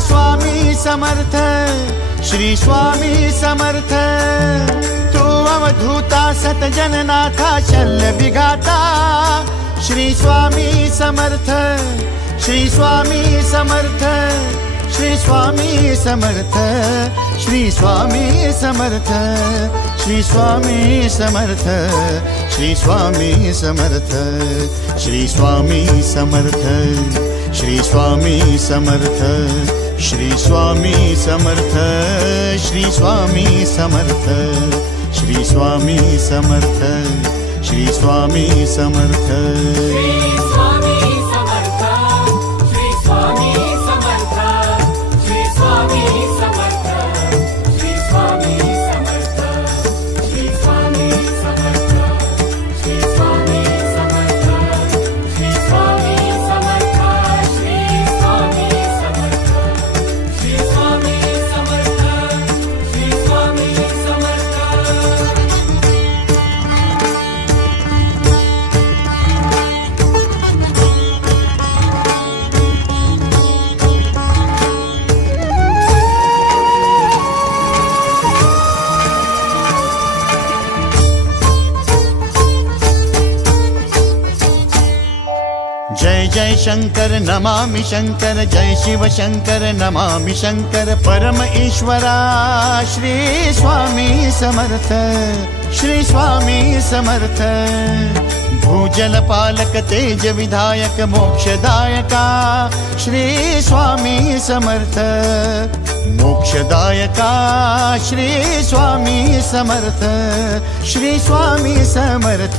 स्वामी समर्थ, श्री स्वामी समर्थ। तू अवधूता सतजननाथा शल्य विघाता, श्री स्वामी समर्थ, श्री स्वामी समर्थ, श्री स्वामी समर्थ, श्री स्वामी समर्थ, श्री स्वामी समर्थ, श्री स्वामी समर्थ, श्री स्वामी समर्थ, श्री स्वामी समर्थ, श्री स्वामी समर्थ, श्री स्वामी समर्थ, श्री स्वामी समर्थ, श्री स्वामी समर्थ। जय जय शंकर नमामि शंकर, जय शिव शंकर नमामि शंकर। परम ईश्वरा श्री स्वामी समर्थ, श्री स्वामी समर्थ। भूजल पालक तेज विधायक मोक्षदायका, श्री स्वामी समर्थ। मोक्षदायका श्री स्वामी समर्थ, श्री स्वामी समर्थ,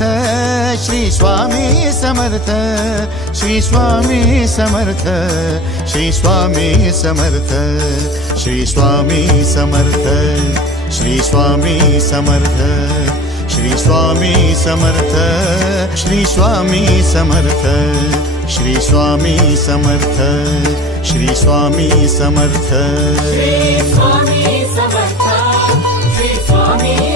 श्री स्वामी समर्थ, श्री स्वामी समर्थ, श्री स्वामी समर्थ, श्री स्वामी समर्थ, श्री स्वामी समर्थ, श्री स्वामी समर्थ, श्री स्वामी समर्थ, श्री स्वामी समर्थ, श्री स्वामी समर्थ, श्री स्वामी समर्थ, श्री स्वामी